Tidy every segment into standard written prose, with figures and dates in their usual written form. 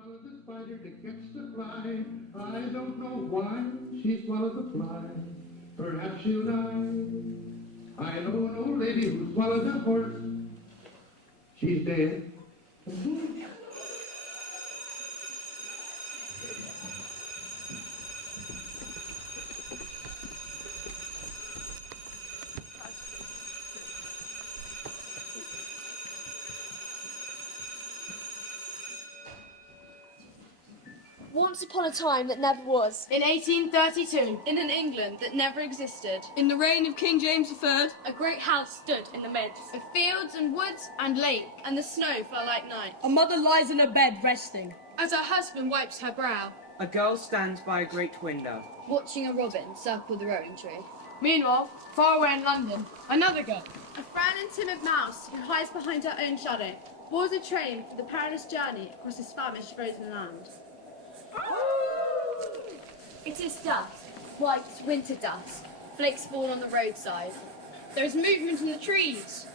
swallowed the spider to catch the fly. I don't know why she swallowed the fly. Perhaps she'll die. I know an old lady who swallowed a horse. She's dead. Once upon a time that never was. In 1832. In an England that never existed. In the reign of King James III. A great house stood in the midst Of fields and woods and lake. and the snow fell like night. A mother lies in her bed resting. As her husband wipes her brow. A girl stands by a great window. Watching a robin circle the rowan tree. Meanwhile, far away in London, another girl. A frown and timid mouse who hides behind her own shadow boards a train for the perilous journey across this famished frozen land. It is dusk, white winter dusk. Flakes fall on the roadside. There is movement in the trees.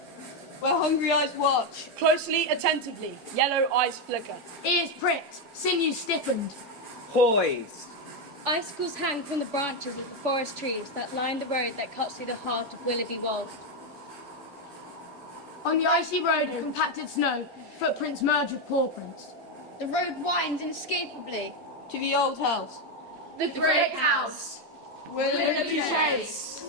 Where hungry eyes watch, closely, attentively, yellow eyes flicker. Ears pricked, sinews stiffened. Poised. Icicles hang from the branches of the forest trees that line the road that cuts through the heart of Willoughby Wold. On the icy road of compacted snow, footprints merge with paw prints. The road winds inescapably. To the old house. The great house. Willoughby Chase.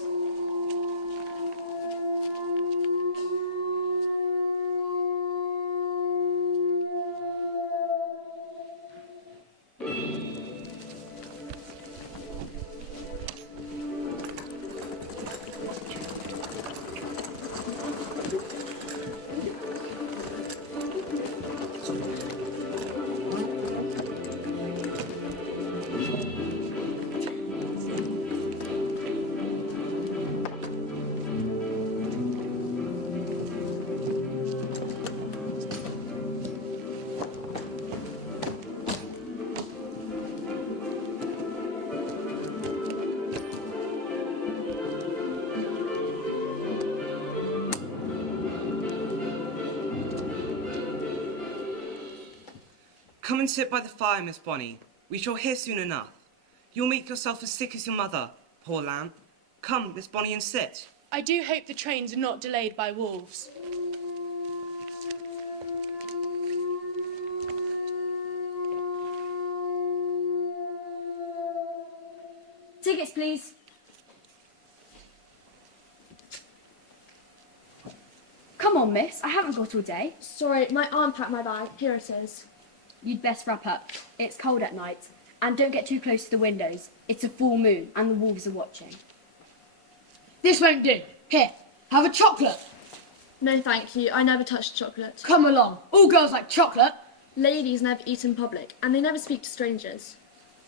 Come and sit by the fire, Miss Bonny. We shall hear soon enough. You'll make yourself as sick as your mother, poor lamb. Come, Miss Bonny, and sit. I do hope the trains are not delayed by wolves. Tickets, please. Come on, miss. I haven't got all day. Sorry, my arm packed my bag. Here it is. You'd best wrap up. It's cold at night. And don't get too close to the windows. It's a full moon and the wolves are watching. This won't do. Here, have a chocolate. No, thank you. I never touch chocolate. Come along. All girls like chocolate. Ladies never eat in public, and they never speak to strangers.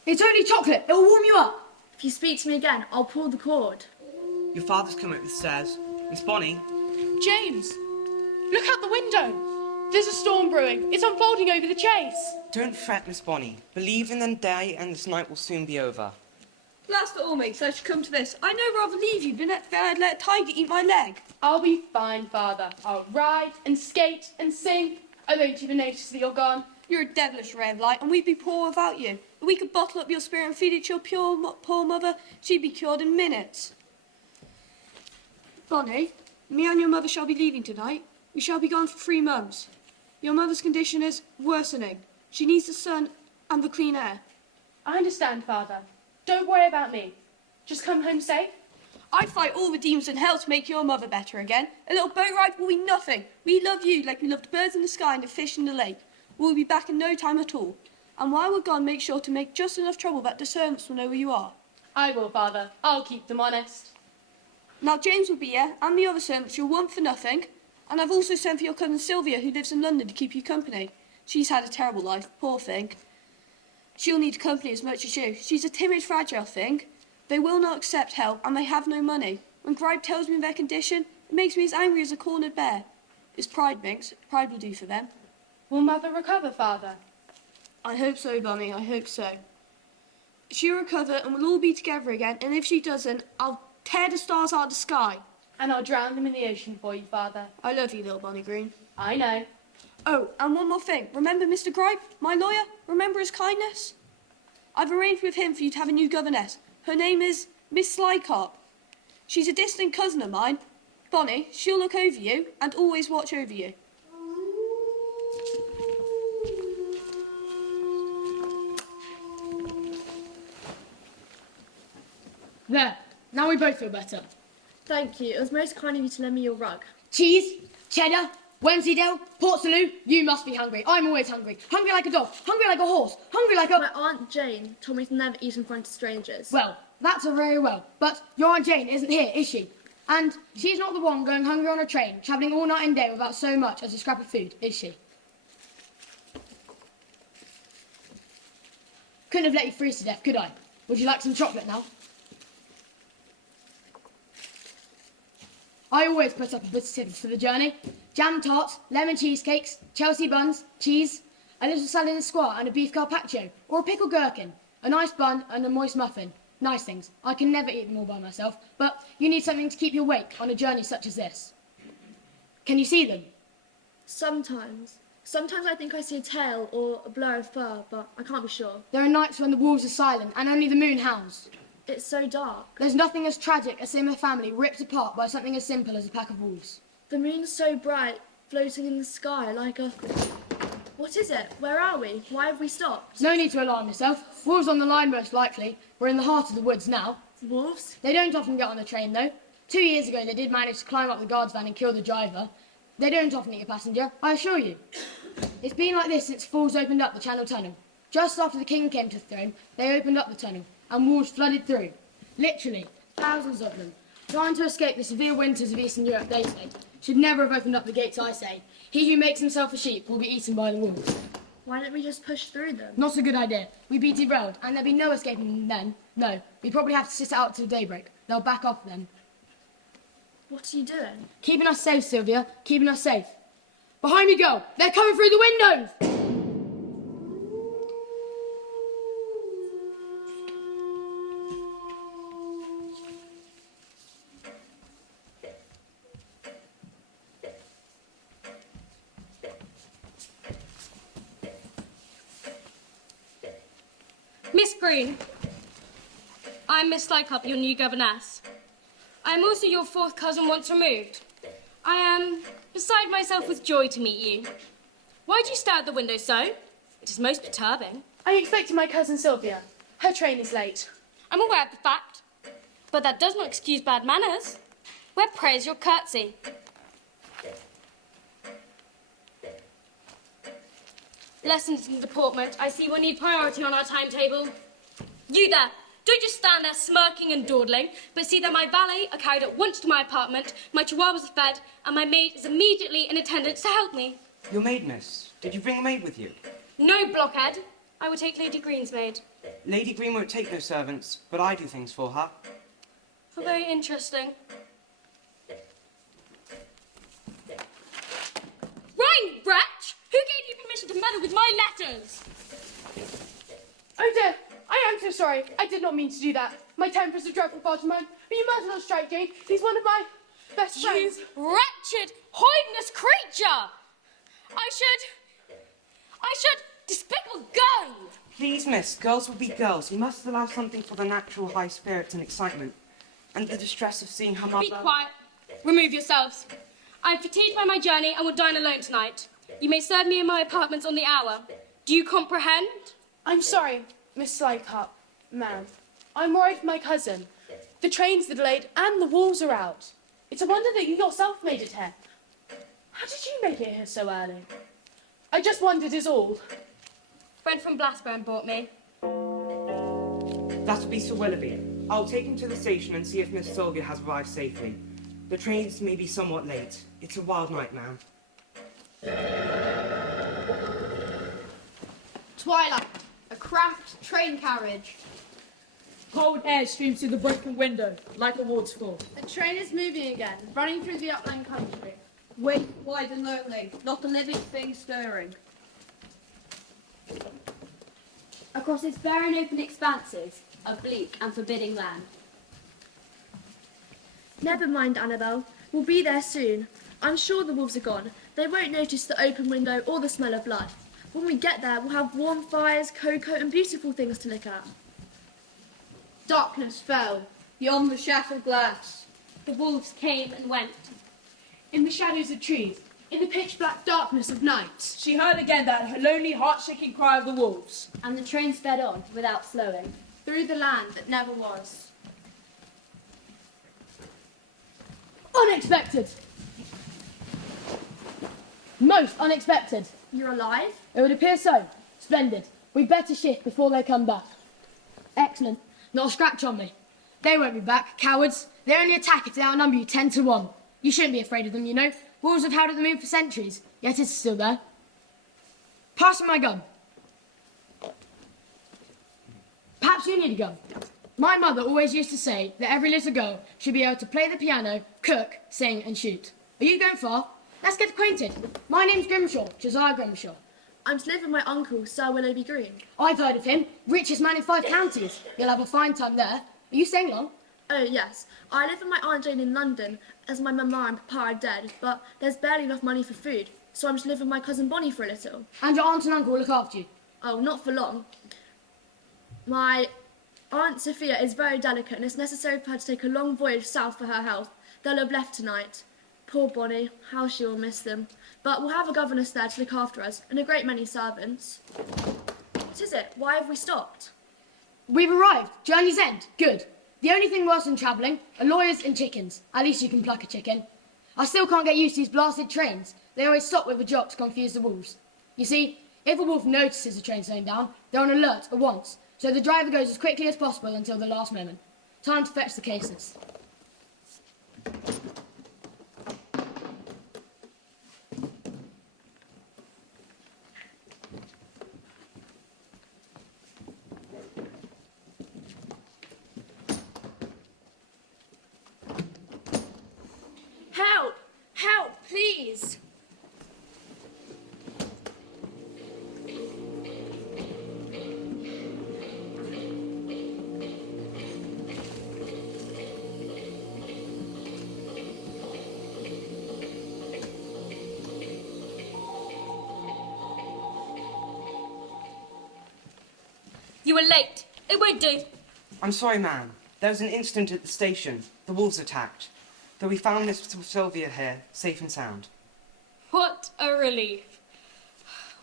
It's only chocolate. It will warm you up. If you speak to me again, I'll pull the cord. Your father's come up the stairs. Miss Bonny, James, look out the window. There's a storm brewing. It's unfolding over the chase. don't fret, Miss Bonny. Believe in the day and this night will soon be over. Last but all mates, I should come to this. I know rather leave you than I'd let a tiger eat my leg. I'll be fine, Father. I'll ride and skate and sing. I won't even notice that you're gone. You're a devilish ray of light, and we'd be poor without you. If we could bottle up your spirit and feed it to your poor mother, she'd be cured in minutes. Bonny, me and your mother shall be leaving tonight. We shall be gone for 3 months. Your mother's condition is worsening. She needs the sun and the clean air. I understand, Father. Don't worry about me. Just come home safe. I'd fight all the demons in hell to make your mother better again. A little boat ride will be nothing. We love you like we loved birds in the sky and the fish in the lake. We'll be back in no time at all. And while we're gone, make sure to make just enough trouble that the servants will know where you are. I will, Father. I'll keep them honest. Now James will be here, and the other servants you'll want for nothing. And I've also sent for your cousin Sylvia, who lives in London, to keep you company. She's had a terrible life, poor thing. She'll need company as much as you. She's a timid, fragile thing. They will not accept help, and they have no money. When Gripe tells me their condition, it makes me as angry as a cornered bear. It's pride, Minx. Pride will do for them. Will Mother recover, Father? I hope so, Bunny, I hope so. She'll recover and we'll all be together again, and if she doesn't, I'll tear the stars out of the sky. And I'll drown them in the ocean for you, Father. I love you, little Bunny Green. I know. Oh, and one more thing. Remember Mr. Gripe, my lawyer? Remember his kindness? I've arranged with him for you to have a new governess. Her name is Miss Slycarp. She's a distant cousin of mine. Bonnie, she'll look over you and always watch over you. There. Now we both feel better. Thank you. It was most kind of you to lend me your rug. Cheese, cheddar, Wensleydale, Port Salut. You must be hungry. I'm always hungry. Hungry like a dog. Hungry like a horse. Hungry like a... My Aunt Jane told me to never eat in front of strangers. Well, that's all very well. But your Aunt Jane isn't here, is she? And she's not the one going hungry on a train, travelling all night and day without so much as a scrap of food, is she? Couldn't have let you freeze to death, could I? Would you like some chocolate now? I always put up a bit of tips for the journey. Jam tarts, lemon cheesecakes, Chelsea buns, cheese, a little salad and squash and a beef carpaccio, or a pickled gherkin, a nice bun and a moist muffin. Nice things. I can never eat them all by myself, but you need something to keep you awake on a journey such as this. Can you see them? Sometimes. Sometimes I think I see a tail or a blur of fur, but I can't be sure. There are nights when the wolves are silent and only the moon howls. It's so dark. There's nothing as tragic as seeing a family ripped apart by something as simple as a pack of wolves. The moon's so bright, floating in the sky like a... What is it? Where are we? Why have we stopped? No need to alarm yourself. Wolves on the line most likely. We're in the heart of the woods now. Wolves? They don't often get on the train though. 2 years ago they did manage to climb up the guard's van and kill the driver. They don't often eat a passenger, I assure you. It's been like this since Falls opened up the Channel Tunnel. Just after the king came to the throne, they opened up the tunnel and wolves flooded through. Literally, thousands of them. Trying to escape the severe winters of Eastern Europe, they say. Should never have opened up the gates, I say. He who makes himself a sheep will be eaten by the wolves. Why don't we just push through them? Not a good idea. We'd be derailed, and there'd be no escaping them then. No, we'd probably have to sit out till daybreak. They'll back off then. What are you doing? Keeping us safe, Sylvia. Keeping us safe. Behind me go! They're coming through the windows! Miss Green, I'm Miss Slycup, your new governess. I am also your fourth cousin once removed. I am beside myself with joy to meet you. Why do you stare at the window so? It is most perturbing. I expected my cousin Sylvia. Her train is late. I'm aware of the fact, but that does not excuse bad manners. Where praise your curtsy? Lessons in deportment. I see we'll need priority on our timetable. You there, don't just stand there smirking and dawdling, but see that my valet are carried at once to my apartment, my chihuahuas are fed, and my maid is immediately in attendance to help me. Your maid, miss. Did you bring a maid with you? No, blockhead. I would take Lady Green's maid. Lady Green won't take no servants, but I do things for her. How very interesting. Rhyme, wretch! Who gave you permission to meddle with my letters? Oh dear, I am so sorry. I did not mean to do that. My temper's a dreadful fault of mine, but you must not strike, Jane. He's one of my best friends. You wretched, hoidenish creature! I should, despicable go! Please, miss, girls will be girls. You must allow something for the natural high spirits and excitement, and the distress of seeing her mother... Be quiet. Remove yourselves. I'm fatigued by my journey and will dine alone tonight. You may serve me in my apartments on the hour. Do you comprehend? I'm sorry, Miss Slycup, ma'am. I'm worried for my cousin. The trains are delayed and the wolves are out. It's a wonder that you yourself made it here. How did you make it here so early? I just wondered is all. Friend from Blackburn brought me. That'll be Sir Willoughby. I'll take him to the station and see if Miss Sylvia has arrived safely. The trains may be somewhat late. It's a wild night, ma'am. Twilight. A cramped train carriage. Cold air streams through the broken window, like a waterfall. The train is moving again, running through the upland country. Wait wide and lonely, not a living thing stirring. Across its barren open expanses, a bleak and forbidding land. Never mind, Annabelle. We'll be there soon. I'm sure the wolves are gone. They won't notice the open window or the smell of blood. When we get there, we'll have warm fires, cocoa, and beautiful things to look at. Darkness fell beyond the shattered glass. The wolves came and went. In the shadows of trees, in the pitch-black darkness of night. She heard again that lonely, heart-shaking cry of the wolves. And the train sped on without slowing. Through the land that never was. Unexpected! Most unexpected. You're alive? It would appear so. Splendid. We'd better shift before they come back. Excellent. Not a scratch on me. They won't be back, cowards. They only attack if they outnumber you 10 to 1. You shouldn't be afraid of them, you know. Wolves have howled at the moon for centuries, yet it's still there. Pass me my gun. Perhaps you need a gun. My mother always used to say that every little girl should be able to play the piano, cook, sing and shoot. Are you going far? Let's get acquainted. My name's Grimshaw, Josiah Grimshaw. I'm to live with my uncle, Sir Willoughby Green. I've heard of him. Richest man in 5 counties. You'll have a fine time there. Are you staying long? Oh, yes. I live with my Aunt Jane in London, as my mamma and papa are dead, but there's barely enough money for food, so I'm to live with my cousin Bonnie for a little. And your aunt and uncle will look after you. Oh, not for long. My Aunt Sophia is very delicate, and it's necessary for her to take a long voyage south for her health. They'll have left tonight. Poor Bonnie, how she will miss them. But we'll have a governess there to look after us, and a great many servants. What is it? Why have we stopped? We've arrived. Journey's end. Good. The only thing worse than travelling are lawyers and chickens. At least you can pluck a chicken. I still can't get used to these blasted trains. They always stop with a jock to confuse the wolves. You see, if a wolf notices a train slowing down, they're on alert at once. So the driver goes as quickly as possible until the last moment. Time to fetch the cases. Help! Help, please! You were late. It won't do. I'm sorry, ma'am. There was an incident at the station. The wolves attacked. Though we found Miss Sylvia here, safe and sound. What a relief.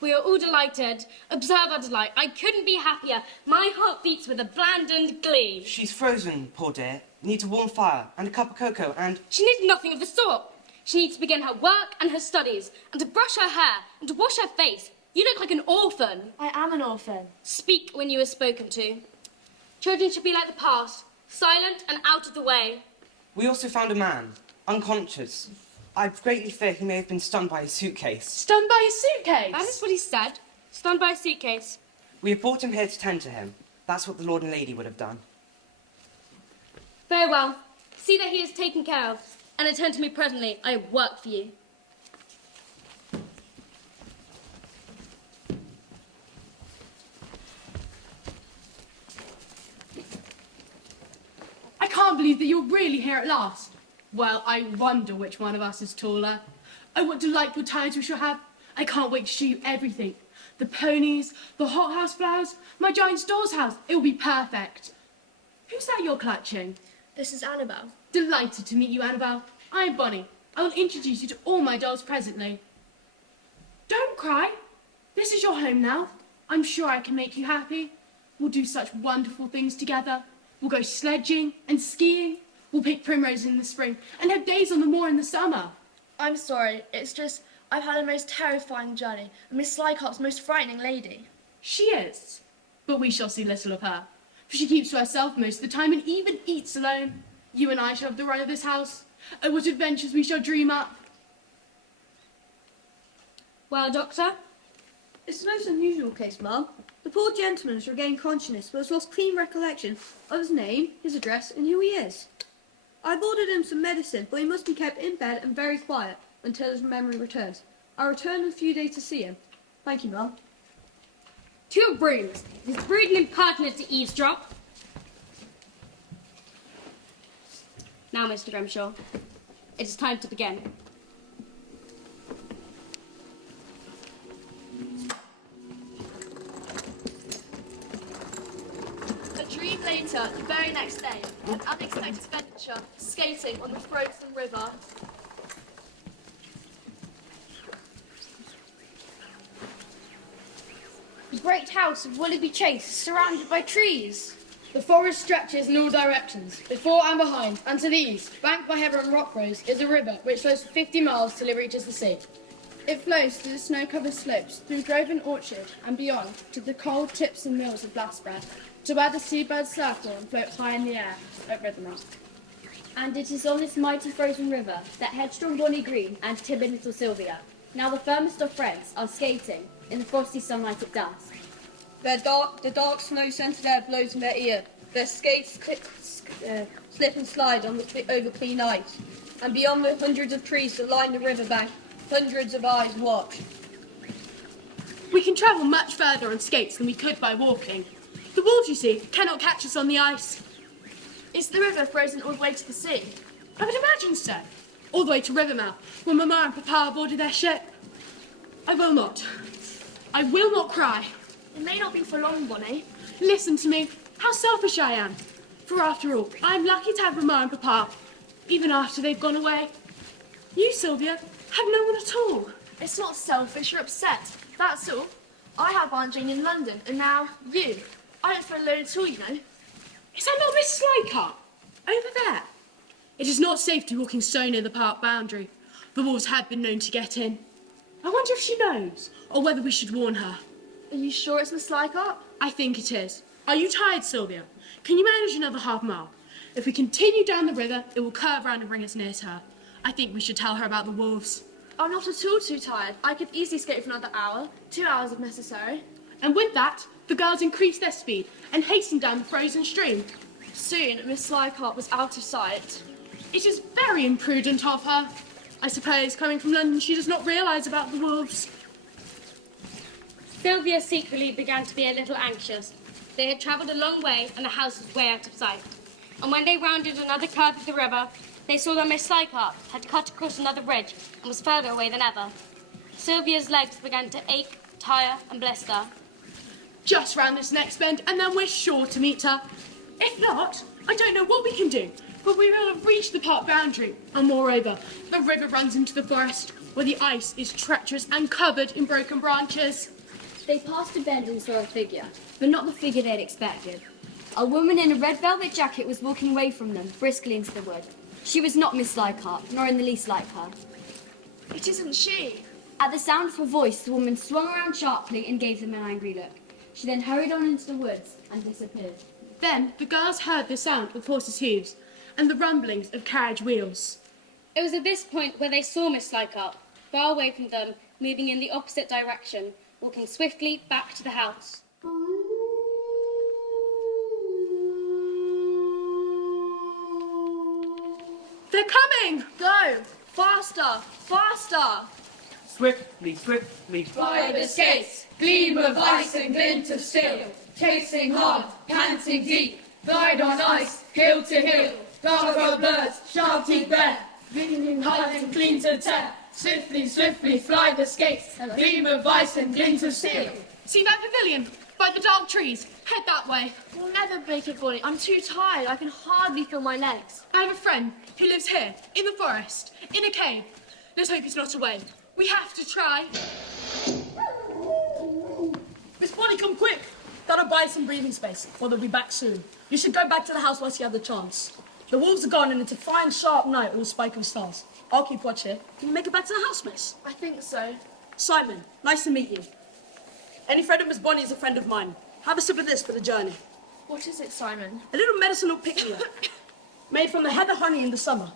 We are all delighted. Observe our delight. I couldn't be happier. My heart beats with abandoned glee. She's frozen, poor dear. Needs a warm fire and a cup of cocoa and... She needs nothing of the sort. She needs to begin her work and her studies, and to brush her hair, and to wash her face. You look like an orphan. I am an orphan. Speak when you are spoken to. Children should be like the past, silent and out of the way. We also found a man, unconscious. I greatly fear he may have been stunned by his suitcase. Stunned by his suitcase? That is what he said. Stunned by a suitcase. We have brought him here to tend to him. That's what the Lord and Lady would have done. Very well. See that he is taken care of, and attend to me presently. I have work for you. I can't believe that you're really here at last. Well, I wonder which one of us is taller. Oh, what delightful times we shall have. I can't wait to show you everything. The ponies, the hothouse flowers, my giant store's house. It will be perfect. Who's that you're clutching? This is Annabelle. Delighted to meet you, Annabelle. I'm Bonnie. I will introduce you to all my dolls presently. Don't cry. This is your home now. I'm sure I can make you happy. We'll do such wonderful things together. We'll go sledging and skiing. We'll pick primroses in the spring and have days on the moor in the summer. I'm sorry, it's just I've had a most terrifying journey, and Miss Slycop's most frightening lady. She is, but we shall see little of her, for she keeps to herself most of the time and even eats alone. You and I shall have the run of this house. Oh, what adventures we shall dream up. Well, Doctor? It's a most unusual case, Mum. The poor gentleman has regained consciousness, but has lost clean recollection of his name, his address, and who he is. I've ordered him some medicine, but he must be kept in bed and very quiet until his memory returns. I'll return in a few days to see him. Thank you, Mum. 2 brooms. It is rude and impertinent to eavesdrop. Now, Mr. Grimshaw, it is time to begin. later, the very next day, an unexpected venture, skating on the frozen river. The great house of Willoughby Chase is surrounded by trees. The forest stretches in all directions, before and behind, and to the east, banked by heather and rock rose, is a river which flows for 50 miles till it reaches the sea. It flows through the snow-covered slopes, through grove and orchard, and beyond, to the cold tips and mills of Glassbred, to where the seabirds circle and float high in the air over the mouth. And it is on this mighty frozen river that headstrong Bonnie Green and timid little Sylvia, now the firmest of friends, are skating in the frosty sunlight at dusk. The dark snow-scented air blows in their ear. Their skates slip and slide over clean ice. And beyond the hundreds of trees that line the riverbank, hundreds of eyes watch. We can travel much further on skates than we could by walking. The wolves, you see, cannot catch us on the ice. Is the river frozen all the way to the sea? I would imagine so. All the way to Rivermouth, when Mama and Papa boarded their ship. I will not cry. It may not be for long, Bonnie. Listen to me. How selfish I am. For after all, I am lucky to have Mama and Papa, even after they've gone away. You, Sylvia, have no one at all. It's not selfish or upset, that's all. I have Aunt Jane in London, and now you. I don't feel alone at all, you know. Is that not Miss Slycart? Over there. It is not safe to be walking so near the park boundary. The wolves have been known to get in. I wonder if she knows, or whether we should warn her. Are you sure it's Miss Slycart? I think it is. Are you tired, Sylvia? Can you manage another half mile? If we continue down the river, it will curve round and bring us near to her. I think we should tell her about the wolves. I'm not at all too tired. I could easily skate for another hour, 2 hours if necessary. And with that, the girls increased their speed and hastened down the frozen stream. Soon, Miss Slycart was out of sight. It is very imprudent of her. I suppose, coming from London, she does not realise about the wolves. Sylvia secretly began to be a little anxious. They had travelled a long way and the house was way out of sight. And when they rounded another curve of the river, they saw that Miss Slycart had cut across another bridge and was further away than ever. Sylvia's legs began to ache, tire and blister. Just round this next bend and then we're sure to meet her. If not, I don't know what we can do, but we will have reached the park boundary. And moreover, the river runs into the forest, where the ice is treacherous and covered in broken branches. They passed a bend and saw a figure, but not the figure they'd expected. A woman in a red velvet jacket was walking away from them, briskly into the wood. She was not Miss Slycart, nor in the least like her. It isn't she. At the sound of her voice, the woman swung around sharply and gave them an angry look. She then hurried on into the woods and disappeared. Then the girls heard the sound of horses' hooves and the rumblings of carriage wheels. It was at this point where they saw Miss Slycart, far away from them, moving in the opposite direction, walking swiftly back to the house. They're coming! Go! Faster! Faster! Swiftly, swiftly. Fly the skates, gleam of ice and glint of steel, chasing hard, panting deep, glide on ice, hill to hill, dark birds, sharp-teeth bare, gleaming hard and clean to tear, swiftly, swiftly fly the skates, gleam of ice and glint of steel. See that pavilion? By the dark trees. Head that way. We'll never make it, Bonnie. I'm too tired. I can hardly feel my legs. I have a friend who lives here, in the forest, in a cave. Let's hope he's not away. We have to try. Miss Bonnie, come quick. Gotta buy some breathing space, or they'll be back soon. You should go back to the house whilst you have the chance. The wolves are gone and it's a fine, sharp night with a spike of stars. I'll keep watch here. Can you make it back to the house, miss? I think so. Simon, nice to meet you. Any friend of Miss Bonnie is a friend of mine. Have a sip of this for the journey. What is it, Simon? A little medicinal pick-me-up, made from the heather honey in the summer.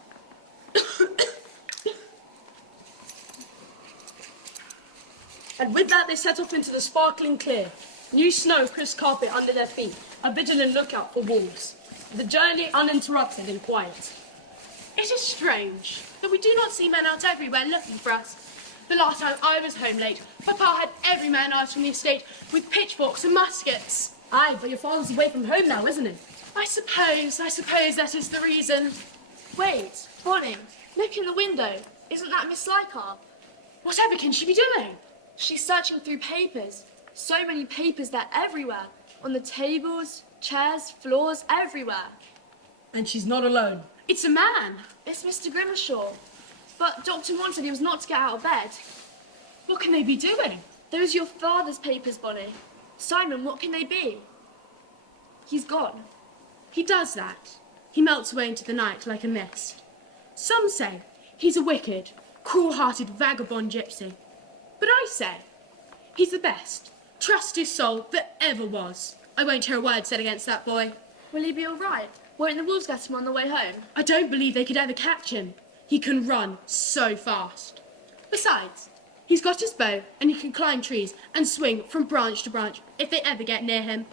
And with that, they set off into the sparkling clear. New snow, crisp carpet under their feet, a vigilant lookout for wolves. The journey uninterrupted and quiet. It is strange that we do not see men out everywhere looking for us. The last time I was home late, Papa had every man out on the estate with pitchforks and muskets. Aye, but your father's away from home now, isn't he? I suppose that is the reason. Wait, Bonnie, look in the window. Isn't that Miss Slycart? Whatever can she be doing? She's searching through papers. So many papers, they're everywhere. On the tables, chairs, floors, everywhere. And she's not alone. It's a man. It's Mr. Grimshaw. But Dr. Moore said he was not to get out of bed. What can they be doing? Those are your father's papers, Bonnie. Simon, what can they be? He's gone. He does that. He melts away into the night like a mist. Some say he's a wicked, cruel-hearted vagabond gypsy. But I say he's the best, trustiest soul that ever was. I won't hear a word said against that boy. Will he be all right? Won't the wolves get him on the way home? I don't believe they could ever catch him. He can run so fast. Besides, he's got his bow and he can climb trees and swing from branch to branch if they ever get near him.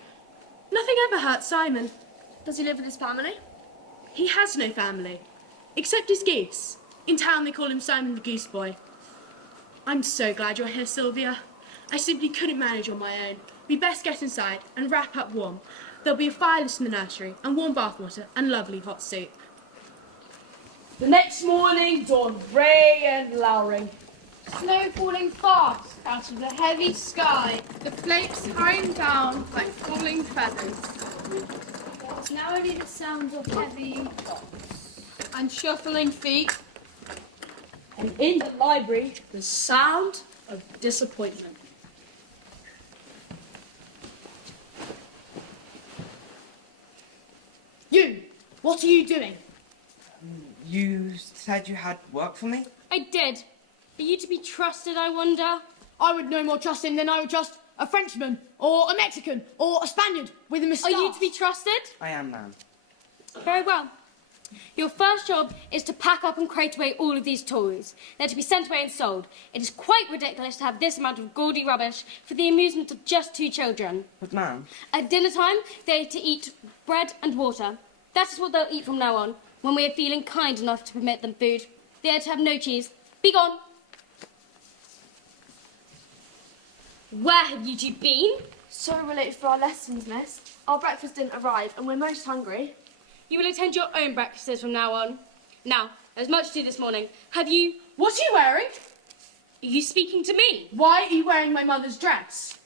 Nothing ever hurts Simon. Does he live with his family? He has no family, except his geese. In town they call him Simon the Goose Boy. I'm so glad you're here, Sylvia. I simply couldn't manage on my own. We best get inside and wrap up warm. There'll be a fireless in the nursery and warm bath water and lovely hot soup. The next morning dawned grey and lowering. Snow falling fast out of the heavy sky, the flakes hurrying down like falling feathers. There was now only the sound of heavy hops and shuffling feet. And in the library, the sound of disappointment. You! What are you doing? You said you had work for me? I did. Are you to be trusted, I wonder? I would no more trust him than I would trust a Frenchman, or a Mexican, or a Spaniard with a moustache. Are you to be trusted? I am, ma'am. Very well. Your first job is to pack up and crate away all of these toys. They're to be sent away and sold. It is quite ridiculous to have this amount of gaudy rubbish for the amusement of just 2 children. But, ma'am... At dinner time, they are to eat bread and water. That is what they'll eat from now on, when we are feeling kind enough to permit them food. They are to have no cheese. Be gone. Where have you two been? So we're late for our lessons, miss. Our breakfast didn't arrive and we're most hungry. You will attend your own breakfasts from now on. Now, there's much to do this morning. Have you... What are you wearing? Are you speaking to me? Why are you wearing my mother's dress?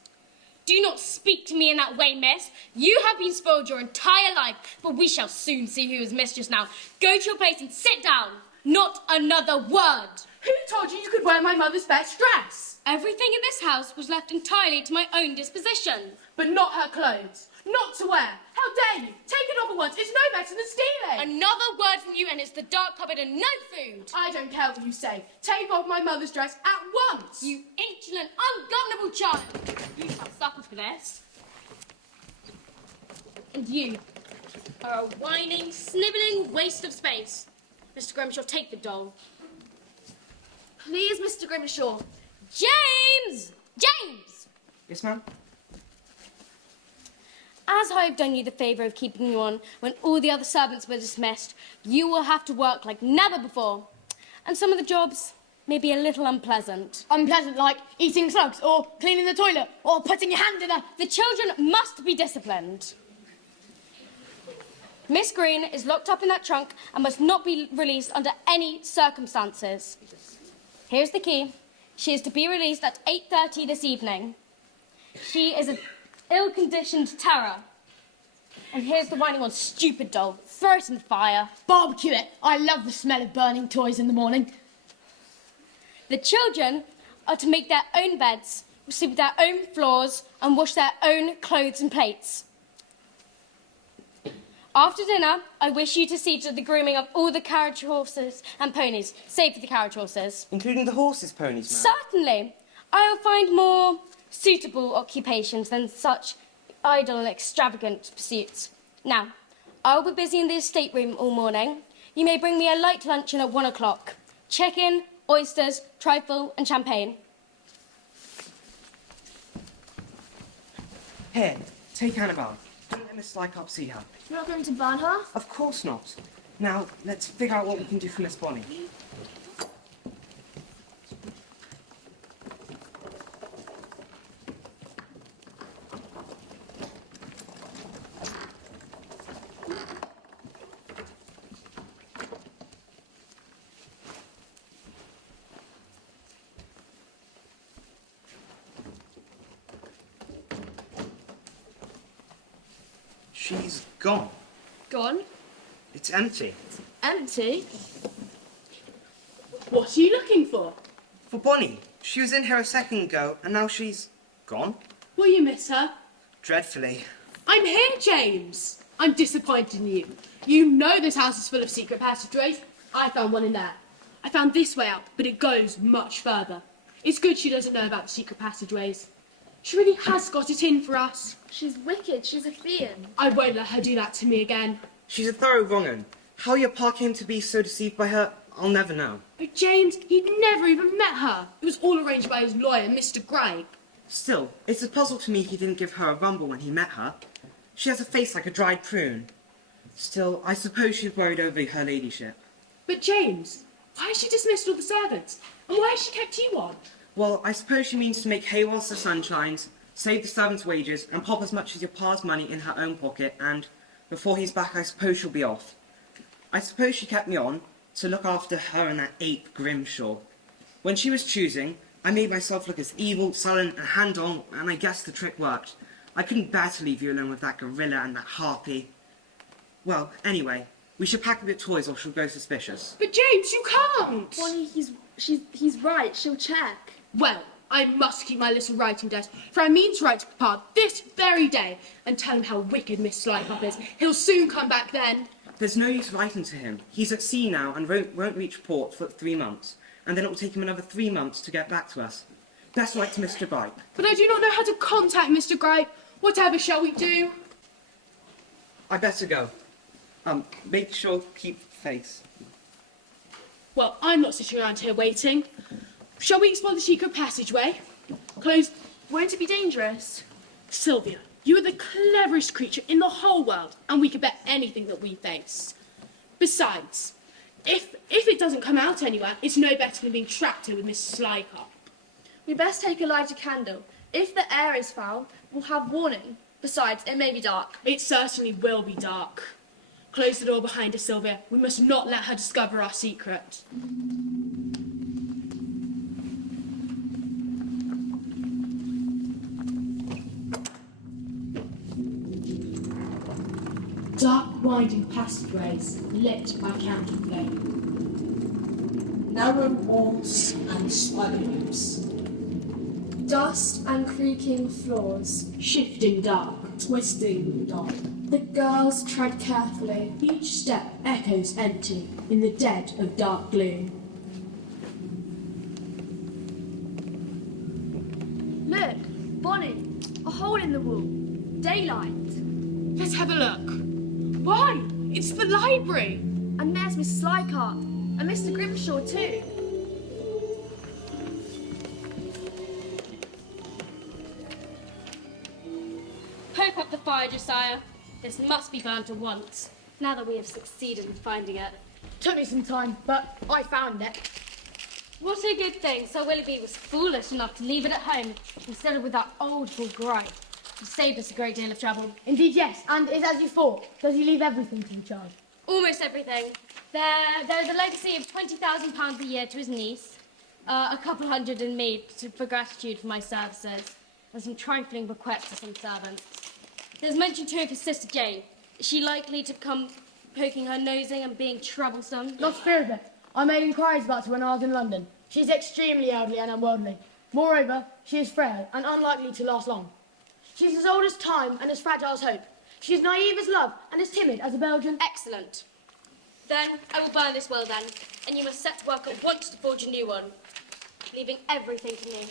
Do not speak to me in that way, miss. You have been spoiled your entire life, but we shall soon see who is mistress now. Go to your place and sit down. Not another word. Who told you could wear my mother's best dress? Everything in this house was left entirely to my own disposition. But not her clothes. Not to wear. How dare you? Take it off at once. It's no better than stealing. Another word from you and it's the dark cupboard and no food. I don't care what you say. Take off my mother's dress at once. You insolent, ungovernable child. You shall suffer for this. And you are a whining, snivelling waste of space. Mr. Grimshaw, take the doll. Please, Mr. Grimshaw. James! James! Yes, ma'am? As I have done you the favour of keeping you on when all the other servants were dismissed, you will have to work like never before. And some of the jobs may be a little unpleasant. Unpleasant, like eating slugs, or cleaning the toilet, or putting your hand in a... The children must be disciplined. Miss Green is locked up in that trunk and must not be released under any circumstances. Here's the key. She is to be released at 8:30 this evening. She is an ill-conditioned terror. And here's the whining one, stupid doll. Throw it in the fire. Barbecue it. I love the smell of burning toys in the morning. The children are to make their own beds, sleep with their own floors, and wash their own clothes and plates. After dinner, I wish you to see to the grooming of all the carriage horses and ponies, save for the carriage horses. Including the horses' ponies, ma'am? Certainly. I will find more suitable occupations than such idle and extravagant pursuits. Now, I will be busy in the estate room all morning. You may bring me a light luncheon at 1 o'clock. Chicken, oysters, trifle and champagne. Here, take Annabelle. Don't let Miss Slycop see her. You're not going to burn her? Of course not. Now, let's figure out what we can do for Miss Bonnie. She's gone. Gone? It's empty. Empty? What are you looking for? For Bonnie. She was in here a second ago, and now she's gone. Will you miss her? Dreadfully. I'm here, James. I'm disappointed in you. You know this house is full of secret passageways. I found one in there. I found this way out, but it goes much further. It's good she doesn't know about the secret passageways. She really has got it in for us. She's wicked. She's a fiend. I won't let her do that to me again. She's a thorough wrong-un. How your pa came to be so deceived by her, I'll never know. But James, he'd never even met her. It was all arranged by his lawyer, Mr. Gray. Still, it's a puzzle to me he didn't give her a rumble when he met her. She has a face like a dried prune. Still, I suppose she's worried over her ladyship. But James, why has she dismissed all the servants? And why has she kept you on? Well, I suppose she means to make hay whilst the sun shines, save the servants' wages, and pop as much as your pa's money in her own pocket, and before he's back, I suppose she'll be off. I suppose she kept me on to look after her and that ape Grimshaw. When she was choosing, I made myself look as evil, sullen, and hand-on, and I guess the trick worked. I couldn't bear to leave you alone with that gorilla and that harpy. Well, anyway, we should pack a bit of toys or she'll go suspicious. But James, you can't! Bonnie, he's right. She'll check. Well, I must keep my little writing desk, for I mean to write to Papa this very day and tell him how wicked Miss Slycop is. He'll soon come back then. There's no use writing to him. He's at sea now and won't reach port for 3 months, and then it will take him another 3 months to get back to us. Best write to Mr. Gripe. But I do not know how to contact Mr. Gripe. Whatever shall we do? I better go. Make sure to keep face. Well, I'm not sitting around here waiting. Shall we explore the secret passageway? Close. Won't it be dangerous? Sylvia, you are the cleverest creature in the whole world, and we can bet anything that we face. Besides, if it doesn't come out anywhere, it's no better than being trapped here with Miss Slycop. We best take a lighted candle. If the air is foul, we'll have warning. Besides, it may be dark. It certainly will be dark. Close the door behind us, Sylvia. We must not let her discover our secret. Dark, winding passageways lit by candle flame. Narrow walls and spider webs. Dust and creaking floors. Shifting dark. Twisting dark. The girls tread carefully. Each step echoes empty in the dead of dark gloom. Look, Bonnie, a hole in the wall. Daylight. Let's have a look. Why? It's the library. And there's Miss Slycart. And Mr. Grimshaw too. Poke up the fire, Josiah. This must be burnt at once, now that we have succeeded in finding it. Took me some time, but I found it. What a good thing Sir Willoughby was foolish enough to leave it at home instead of with that old bull Gripe. He saved us a great deal of trouble. Indeed, yes, and it's as you thought. Does he leave everything to the child? Almost everything. There's a legacy of £20,000 a year to his niece, a couple hundred in me for gratitude for my services, and some trifling bequests to some servants. There's mention too of his sister Jane. Is she likely to come poking her nosing and being troublesome? Not a fear of it. I made inquiries about her when I was in London. She's extremely elderly and unworldly. Moreover, she is frail and unlikely to last long. She's as old as time and as fragile as hope. She is naive as love and as timid as a Belgian. Excellent. Then I will burn this will then, and you must set to work at once to forge a new one, leaving everything to me.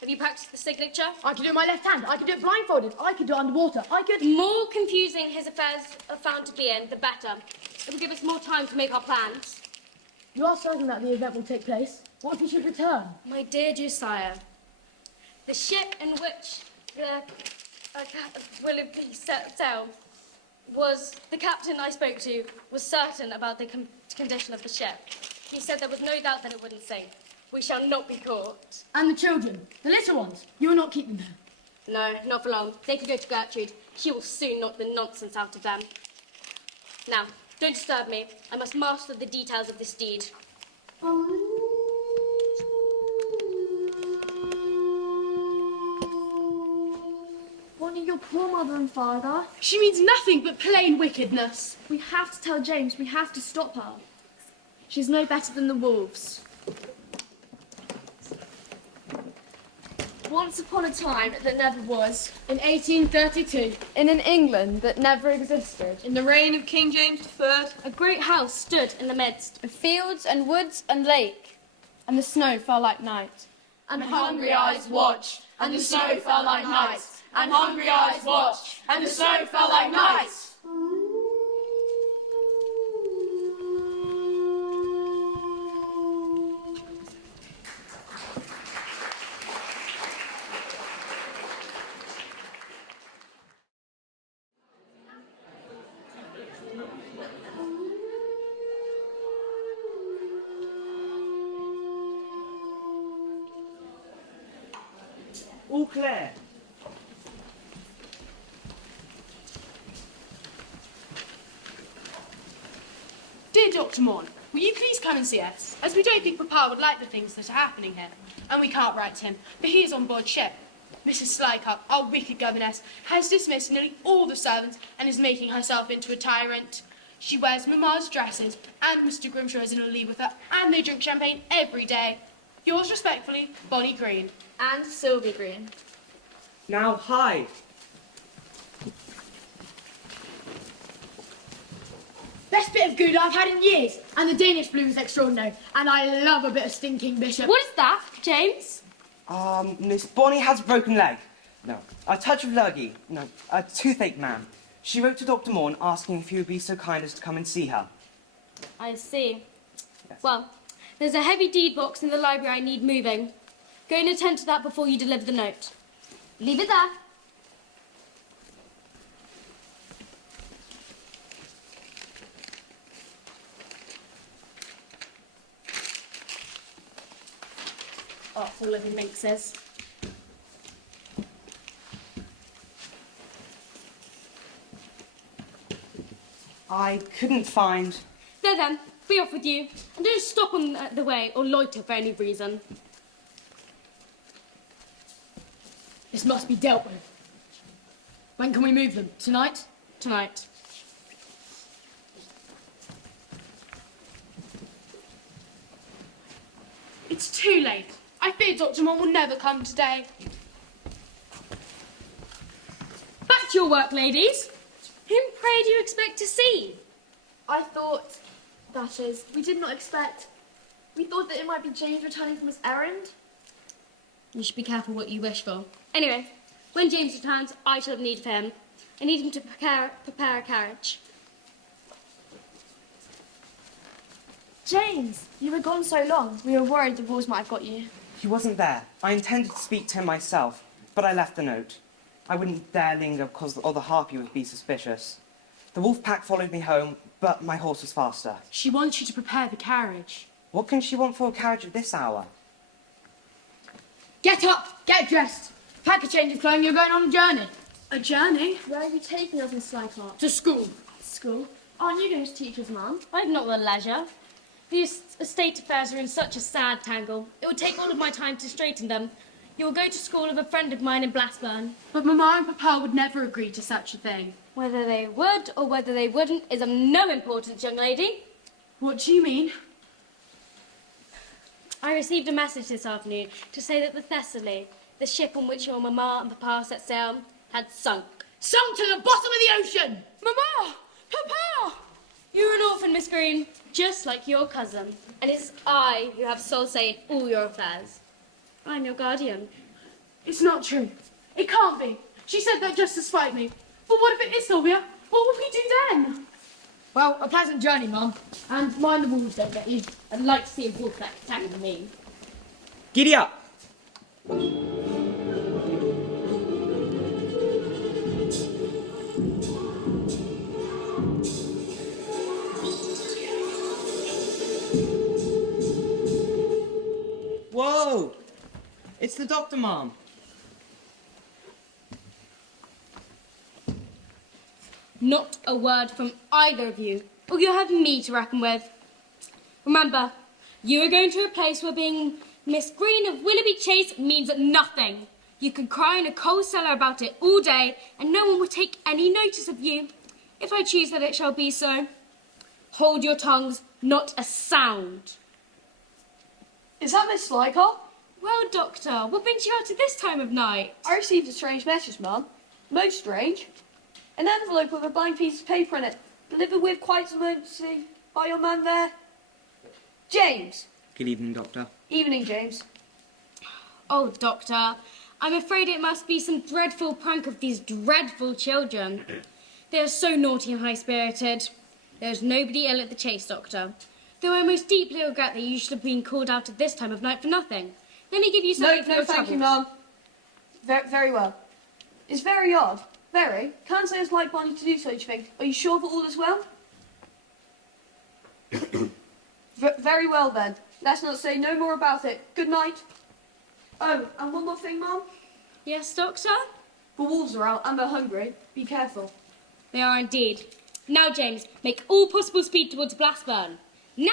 Have you practiced the signature? I could do it with my left hand. I could do it blindfolded. I could do it underwater. I could... The more confusing his affairs are found to be in, the better. It will give us more time to make our plans. You are certain that the event will take place? What if we should return? My dear Josiah, the ship in which the Willoughby set sail was the captain I spoke to was certain about the condition of the ship. He said there was no doubt that it wouldn't sink. We shall not be caught. And the children, the little ones, you will not keep them there. No, not for long. They can go to Gertrude. She will soon knock the nonsense out of them. Now, don't disturb me. I must master the details of this deed. Bonnie, you're poor mother and father. She means nothing but plain wickedness. We have to tell James. We have to stop her. She's no better than the wolves. Once upon a time that never was, In 1832, in an England that never existed, In the reign of King James III, A great house stood in the midst. Of fields and woods and lake. and the snow fell like night. And hungry eyes watched, and the snow fell like night. And hungry eyes watched, and the snow fell like night. All clear. Dear Dr. Morn, will you please come and see us, as we don't think Papa would like the things that are happening here, and we can't write to him, for he is on board ship. Mrs. Slycup, our wicked governess, has dismissed nearly all the servants and is making herself into a tyrant. She wears Mamma's dresses, and Mr. Grimshaw is in a league with her, and they drink champagne every day. Yours respectfully, Bonnie Green. And Sylvie Green. Now hide. best bit of good I've had in years. And the Danish blue is extraordinary. And I love a bit of stinking bishop. What is that, James? Miss Bonnie has a broken leg. No, a touch of lurgy. No, a toothache, ma'am. She wrote to Dr. Morn asking if he would be so kind as to come and see her. I see. Yes. Well, there's a heavy deed box in the library I need moving. Go and attend to that before you deliver the note. Leave it there. Artful little minxes. I couldn't find... There then, be off with you. And don't stop on the way or loiter for any reason. This must be dealt with. When can we move them? Tonight? Tonight. It's too late. I fear Dr. Moore will never come today. Back to your work, ladies. Whom pray do you expect to see? I thought, that is, we did not expect. We thought that it might be James returning from his errand. You should be careful what you wish for. Anyway, when James returns, I shall have need of him. I need him to prepare a carriage. James, you were gone so long. We were worried the wolves might have got you. He wasn't there. I intended to speak to him myself, but I left the note. I wouldn't dare linger because the other harpy would be suspicious. The wolf pack followed me home, but my horse was faster. She wants you to prepare the carriage. What can she want for a carriage at this hour? Get up! Get dressed! Pack a change of clothing, you're going on a journey. A journey? Where are you taking us, Miss Slycart? To school. School? Aren't you going to teach us, Mum? I've not the leisure. These estate affairs are in such a sad tangle. It would take all of my time to straighten them. You will go to school with a friend of mine in Blackburn. But Mamma and Papa would never agree to such a thing. Whether they would or whether they wouldn't is of no importance, young lady. What do you mean? I received a message this afternoon to say that the Thessaly, the ship on which your Mamma and Papa set sail, had sunk. Sunk to the bottom of the ocean! Mamma! Papa! You're an orphan, Miss Green, just like your cousin. And it's I who have sole say in all your affairs. I'm your guardian. It's not true. It can't be. She said that just to spite me. But what if it is, Sylvia? What will we do then? Well, a pleasant journey, Mum. And mind the wolves don't get you. I'd like to see a wolf attacking me. Giddy up! Whoa! It's the doctor, Mom. Not a word from either of you, or you'll have me to reckon with. Remember, you are going to a place where being Miss Green of Willoughby Chase means nothing. You can cry in a coal cellar about it all day, and no one will take any notice of you, if I choose that it shall be so. Hold your tongues, not a sound. Is that Miss Slycott? Well, Doctor, what brings you out at this time of night? I received a strange message, Mum. Most strange. An envelope with a blank piece of paper in it, delivered with quite an emergency by your man there. James. Good evening, Doctor. Evening, James. Oh, Doctor, I'm afraid it must be some dreadful prank of these dreadful children. They are so naughty and high-spirited. There's nobody ill at the Chase, Doctor. Though I most deeply regret that you should have been called out at this time of night for nothing. Let me give you something for your thank troubles. you, Mum. Very well. It's very odd. Very. Can't say it's like Bonnie to do such things. Are you sure that all is well? Very well, then. Let's not say no more about it. Good night. Oh, and one more thing, Mum. Yes, Doctor? The wolves are out and they're hungry. Be careful. They are indeed. Now, James, make all possible speed towards Blackburn. Now!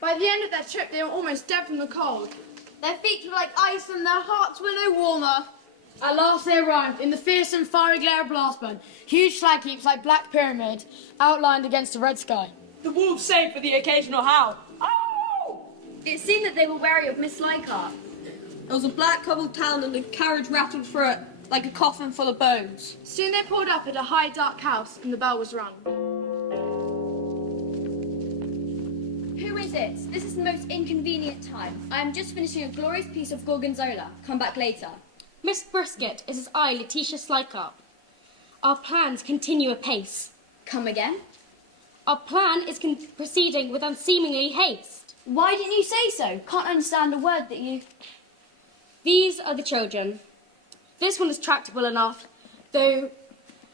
By the end of their trip, they were almost dead from the cold. Their feet were like ice and their hearts were no warmer. At last they arrived in the fierce and fiery glare of Blastburn. Huge slag heaps like black pyramid outlined against the red sky. The wolves save for the occasional howl. It seemed that they were wary of Miss Slycott. There was a black cobbled town and the carriage rattled through it like a coffin full of bones. Soon they pulled up at a high, dark house and the bell was rung. Who is it? This is the most inconvenient time. I am just finishing a glorious piece of gorgonzola. Come back later. Miss Brisket, it is I, Letitia Slycott. Our plans continue apace. Come again? Our plan is proceeding with unseemly haste. Why didn't you say so? Can't understand a word that you... These are the children. This one is tractable enough, though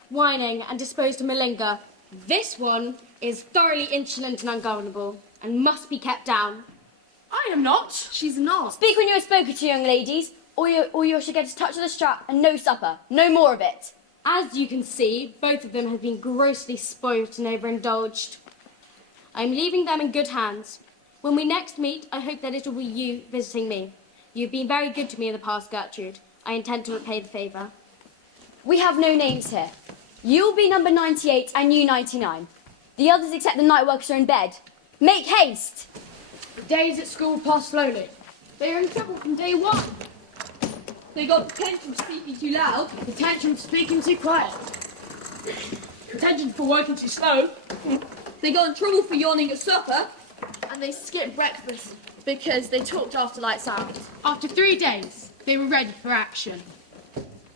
whining and disposed to malinger. This one is thoroughly insolent and ungovernable, and must be kept down. I am not. She's not. Speak when you are spoken to, young ladies, or you shall get a touch of the strap and no supper. No more of it. As you can see, both of them have been grossly spoilt and overindulged. I am leaving them in good hands. When we next meet, I hope that it will be you visiting me. You have been very good to me in the past, Gertrude. I intend to repay the favour. We have no names here. You'll be number 98 and you 99. The others except the night workers are in bed. Make haste! The days at school passed slowly. They were in trouble from day one. They got detention for speaking too loud. Detention for speaking too quiet. Detention for working too slow. They got in trouble for yawning at supper. And they skipped breakfast because they talked after lights out. After 3 days, they were ready for action.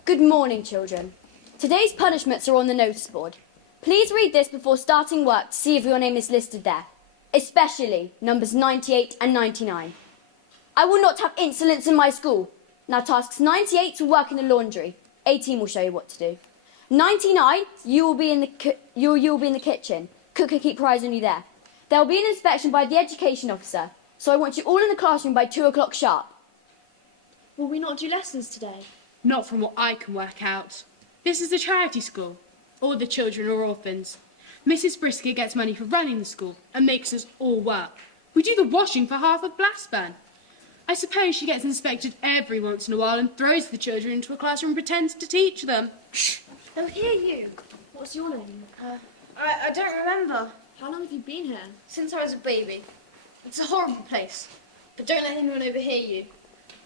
Good morning, children. Today's punishments are on the notice board. Please read this before starting work to see if your name is listed there, especially numbers 98 and 99. I will not have insolence in my school. Now tasks 98 to work in the laundry. 18 will show you what to do. 99, you will be in the kitchen. Cook will keep her eyes on you there. There will be an inspection by the education officer, so I want you all in the classroom by 2 o'clock sharp. Will we not do lessons today? Not from what I can work out. This is a charity school. All the children are orphans. Mrs. Brisket gets money for running the school and makes us all work. We do the washing for half of Blackburn. I suppose she gets inspected every once in a while and throws the children into a classroom and pretends to teach them. Shh! They'll hear you. What's your name? I don't remember. How long have you been here? Since I was a baby. It's a horrible place. But don't let anyone overhear you.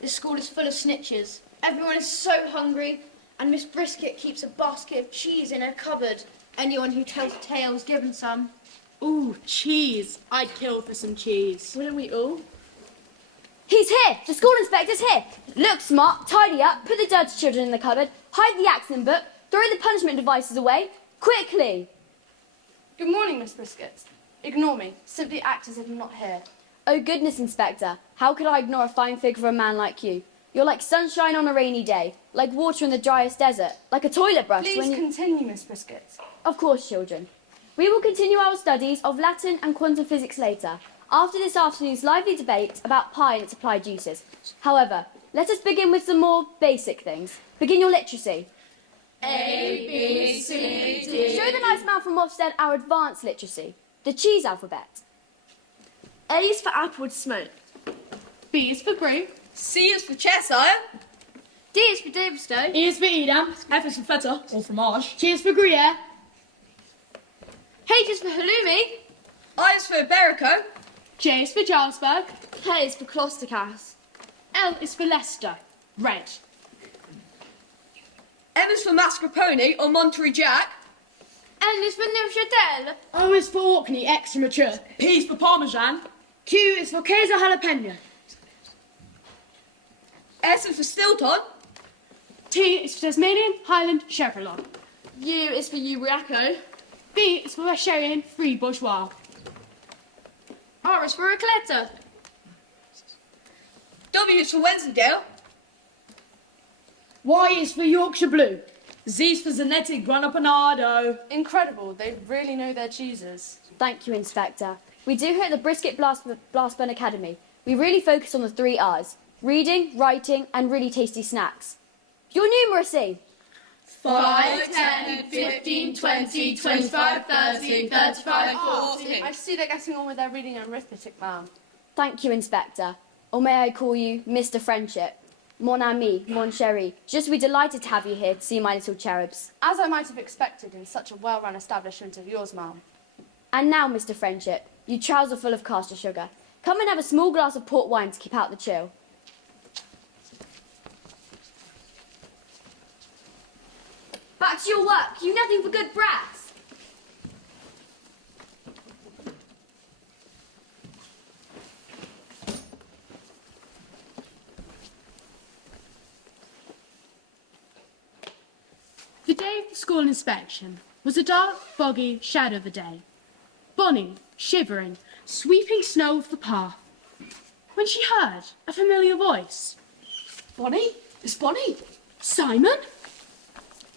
This school is full of snitches. Everyone is so hungry, and Miss Brisket keeps a basket of cheese in her cupboard. Anyone who tells a tale is given some. Ooh, cheese. I'd kill for some cheese. Wouldn't we all? He's here! The school inspector's here! Look smart, tidy up, put the dirty children in the cupboard, hide the accent book, throw the punishment devices away. Quickly! Good morning, Miss Brisket. Ignore me. Simply act as if I'm not here. Oh goodness, Inspector, how could I ignore a fine figure of a man like you? You're like sunshine on a rainy day, like water in the driest desert, like a toilet brush Please when you... continue, Miss Brisket. Of course, children. We will continue our studies of Latin and quantum physics later, after this afternoon's lively debate about pi and its applied uses. However, let us begin with some more basic things. Begin your literacy. A, B, C, D. Show the nice man from Ofsted our advanced literacy, the cheese alphabet. A is for apple with smoke. B is for brew. C is for chair, sire. D is for Davidstow. E is for Edam. F is for feta, or fromage. G is for Gruyere. H is for halloumi. I is for Iberico. J is for Jarlsberg. K is for Clostercast. L is for Leicester. Red. M is for mascarpone or Monterey Jack. N is for Neuchâtel. O is for Orkney, extra mature. P is for Parmesan. Q is for queso jalapeno. S is for Stilton. T is for Tasmanian Highland Chevrolet. U is for Uriaco. B is for Racherian Free Bourgeois. R is for Racletta. W is for Wensleydale. Y is for Yorkshire Blue. Z is for Zanetti Grana Panado. Incredible, they really know their cheeses. Thank you, Inspector. We do here at the Brisket Blastburn Academy. We really focus on the 3 R's. Reading, writing, and really tasty snacks. Your numeracy. 5, 10, 15, 20, 25, 30, 35, 40. I see they're getting on with their reading and arithmetic, ma'am. Thank you, Inspector. Or may I call you Mr. Friendship? Mon ami, mon chéri. Just be delighted to have you here to see my little cherubs. As I might have expected in such a well-run establishment of yours, ma'am. And now, Mr. Friendship, you trouser full of caster sugar. Come and have a small glass of port wine to keep out the chill. Back to your work. You nothing for good brats. The day of the school inspection was a dark, foggy shadow of a day. Bonnie, shivering, sweeping snow off the path, when she heard a familiar voice. Bonnie? It's Bonnie. Simon?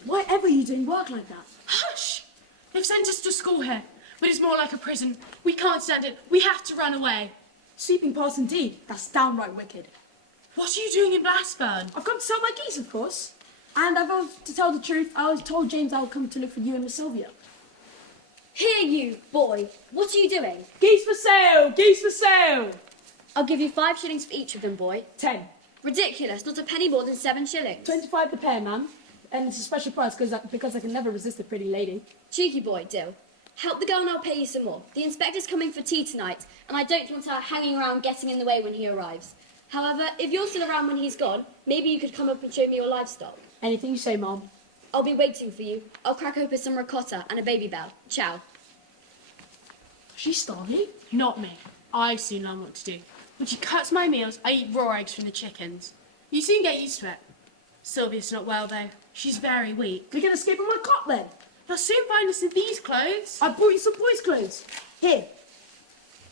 Why ever are you doing work like that? Hush! They've sent us to school here, but it's more like a prison. We can't stand it. We have to run away. Sleeping past indeed. That's downright wicked. What are you doing in Blackburn? I've come to sell my geese, of course. And to tell the truth, I was told James I would come to look for you and Miss Sylvia. Here, you boy. What are you doing? Geese for sale! Geese for sale! I'll give you 5 shillings for each of them, boy. 10. Ridiculous. Not a penny more than 7 shillings. 25 the pair, ma'am. And it's a special price because I can never resist a pretty lady. Cheeky boy, Dill. Help the girl and I'll pay you some more. The inspector's coming for tea tonight, and I don't want her hanging around getting in the way when he arrives. However, if you're still around when he's gone, maybe you could come up and show me your livestock. Anything you say, Mom. I'll be waiting for you. I'll crack open some ricotta and a baby bell. Ciao. She's starving? Not me. I soon learn what to do. When she cuts my meals, I eat raw eggs from the chickens. You soon get used to it. Sylvia's not well, though. She's very weak. We can escape on my cot then. They'll soon find us in these clothes. I brought you some boys' clothes. Here.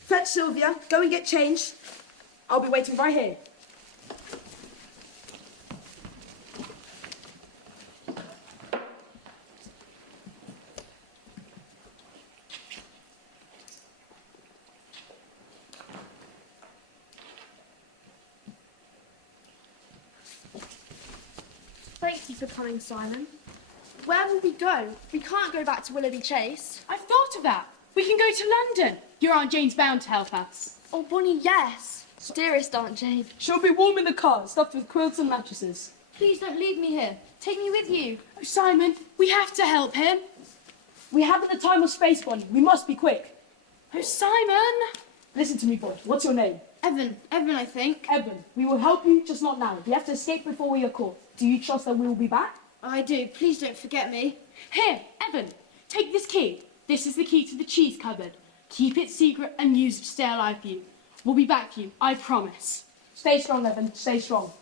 Fetch Sylvia. Go and get changed. I'll be waiting right here. Thank you for coming, Simon. Where will we go? We can't go back to Willoughby Chase. I've thought of that. We can go to London. Your Aunt Jane's bound to help us. Oh, Bonnie, yes. Dearest Aunt Jane. She'll be warm in the car, stuffed with quilts and mattresses. Please don't leave me here. Take me with you. Oh, Simon, we have to help him. We haven't the time or space, Bonnie. We must be quick. Oh, Simon. Listen to me, boy. What's your name? Evan, I think. Evan. We will help you, just not now. We have to escape before we are caught. Do you trust that we will be back? I do. Please don't forget me. Here, Evan, take this key. This is the key to the cheese cupboard. Keep it secret and use it to stay alive for you. We'll be back for you, I promise. Stay strong, Evan. Stay strong.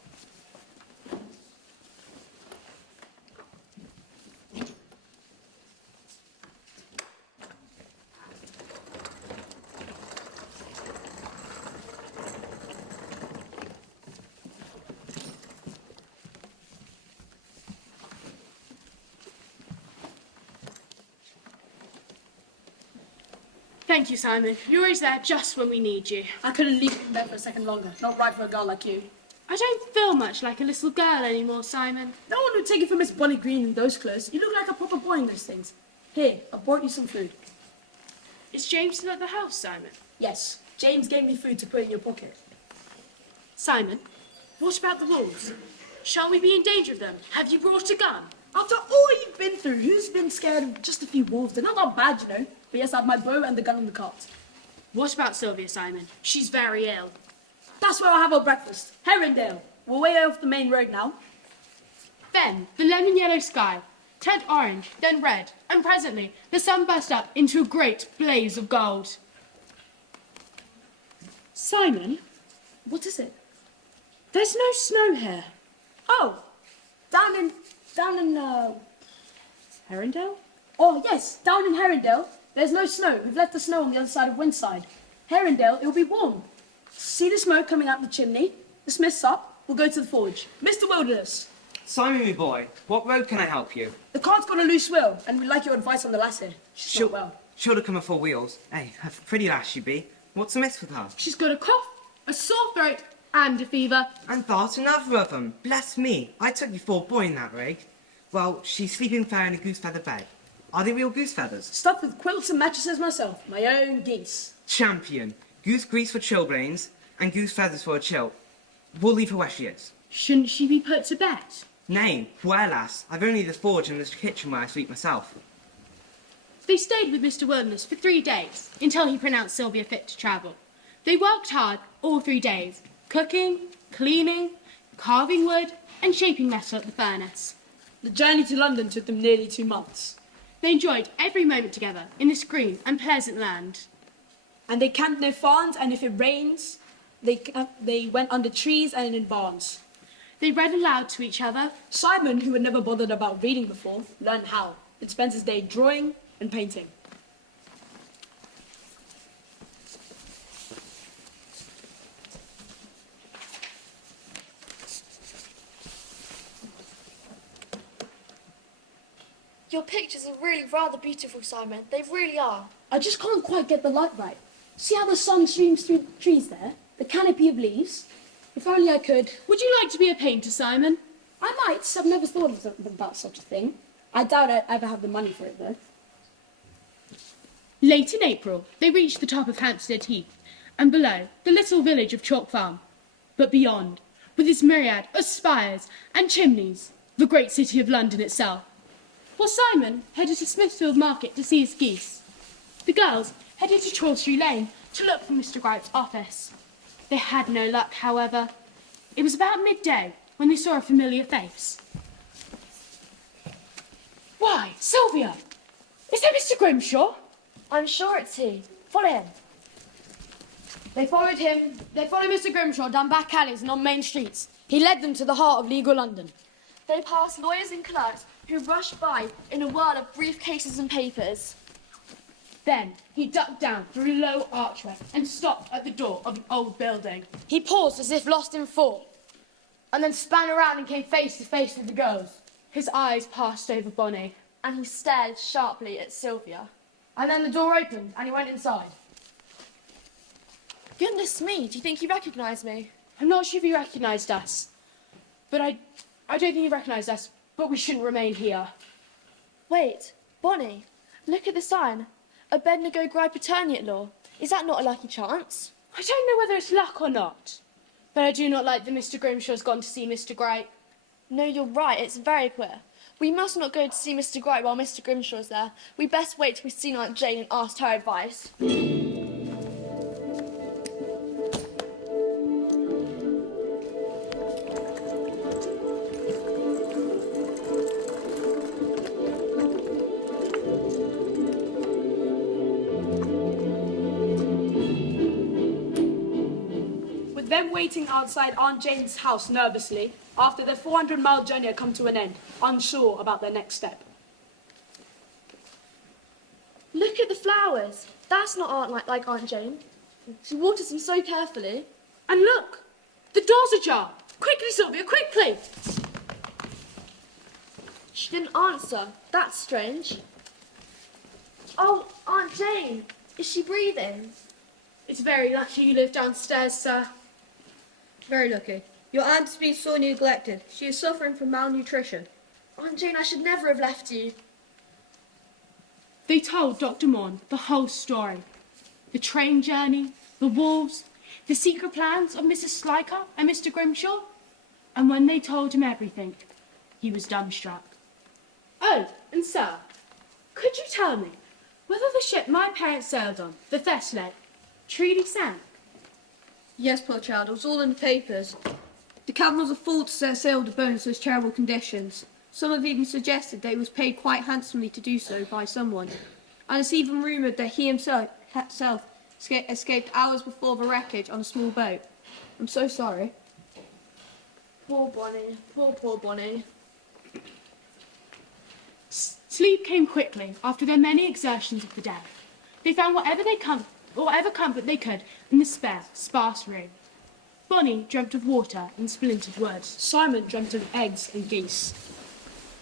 Thank you, Simon. You're always there just when we need you. I couldn't leave you there for a second longer. Not right for a girl like you. I don't feel much like a little girl anymore, Simon. No one would take you for Miss Bonnie Green in those clothes. You look like a proper boy in those things. Here, I brought you some food. Is James still at the house, Simon? Yes, James gave me food to put in your pocket. Simon, What about the wolves? Shall we be in danger of them? Have you brought a gun? After all you've been through, who's been scared of just a few wolves? They're not that bad, you know. But yes, I have my bow and the gun on the cart. What about Sylvia, Simon? She's very ill. That's where I'll have our breakfast. Herringdale. We're way off the main road now. Then the lemon yellow sky turned orange, then red, and presently the sun burst up into a great blaze of gold. Simon, What is it? there's no snow here. Oh, down in Herondale? Oh yes, down in Herringdale. There's no snow. We've left the snow on the other side of Windside. Herringdale, it'll be warm. See the smoke coming out the chimney? The smith's up. We'll go to the forge. Mr. Wilderness, Simon, my boy, what road can I help you? the cart's got a loose wheel, and we'd like your advice on the lassie. She's not well. Sure to come on 4 wheels. Hey, a pretty lass she be. What's amiss with her? She's got a cough, a sore throat, and a fever. And that another of them. Bless me, I took you for a boy in that rig. Well, she's sleeping fair in a goose feather bed. Are they real goose feathers? Stuffed with quilts and mattresses myself. My own geese. Champion. Goose grease for chilblains and goose feathers for a chill. We'll leave her where she is. Shouldn't she be put to bed? Nay, where lass? I've only the forge and the kitchen where I sleep myself. They stayed with Mr. Wilderness for 3 days until he pronounced Sylvia fit to travel. They worked hard all 3 days, cooking, cleaning, carving wood, and shaping metal at the furnace. The journey to London took them nearly 2 months. They enjoyed every moment together in this green and pleasant land. And they camped near farms, and if it rains, they went under trees and in barns. They read aloud to each other. Simon, who had never bothered about reading before, learned how. And spent his day drawing and painting. Your pictures are really rather beautiful, Simon. They really are. I just can't quite get the light right. See how the sun streams through the trees there? The canopy of leaves? If only I could. Would you like to be a painter, Simon? I might. I've never thought about such a thing. I doubt I'd ever have the money for it, though. Late in April, they reached the top of Hampstead Heath, and below, the little village of Chalk Farm. But beyond, with its myriad of spires and chimneys, the great city of London itself. While Simon headed to Smithfield Market to see his geese, the girls headed to Chorley Lane to look for Mr. Gripe's office. They had no luck, however. It was about midday when they saw a familiar face. Why, Sylvia! Is that Mr. Grimshaw? I'm sure it's he. Follow him. They followed Mr. Grimshaw down back alleys and on main streets. He led them to the heart of legal London. They passed lawyers and clerks who rushed by in a whirl of briefcases and papers. Then he ducked down through a low archway and stopped at the door of an old building. He paused as if lost in thought, and then span around and came face to face with the girls. His eyes passed over Bonnie. And he stared sharply at Sylvia. And then the door opened and he went inside. Goodness me, do you think he recognised me? I'm not sure if he recognised us. But I don't think he recognised us, but we shouldn't remain here. Wait, Bonnie, look at the sign. Abednego Gripe Attorney at Law. Is that not a lucky chance? I don't know whether it's luck or not. But I do not like that Mr. Grimshaw's gone to see Mr. Gripe. No, you're right, it's very queer. We must not go to see Mr. Gripe while Mr. Grimshaw's there. We best wait till we've seen Aunt Jane and asked her advice. With them waiting outside Aunt Jane's house nervously, after their 400-mile journey had come to an end, unsure about their next step. Look at the flowers. That's not like Aunt Jane. She waters them so carefully. And look! The door's ajar! Quickly, Sylvia, quickly! She didn't answer. That's strange. Oh, Aunt Jane. Is she breathing? It's very lucky you live downstairs, sir. Very lucky. Your aunt has been sorely neglected. She is suffering from malnutrition. Aunt Jane, I should never have left you. They told Dr. Morn the whole story. The train journey, the wolves, the secret plans of Mrs. Slycott and Mr. Grimshaw. And when they told him everything, he was dumbstruck. Oh, and sir, could you tell me whether the ship my parents sailed on, the Thessaly, truly sank? Yes, poor child, it was all in the papers. The captain was a fool to set sail with the boat in such terrible conditions. Some have even suggested that he was paid quite handsomely to do so by someone. And it's even rumoured that he himself escaped hours before the wreckage on a small boat. I'm so sorry. Poor Bonnie, poor Bonnie. Sleep came quickly after their many exertions of the day. They found whatever comfort they could in the spare, sparse room. Bonnie dreamt of water and splintered wood. Simon dreamt of eggs and geese.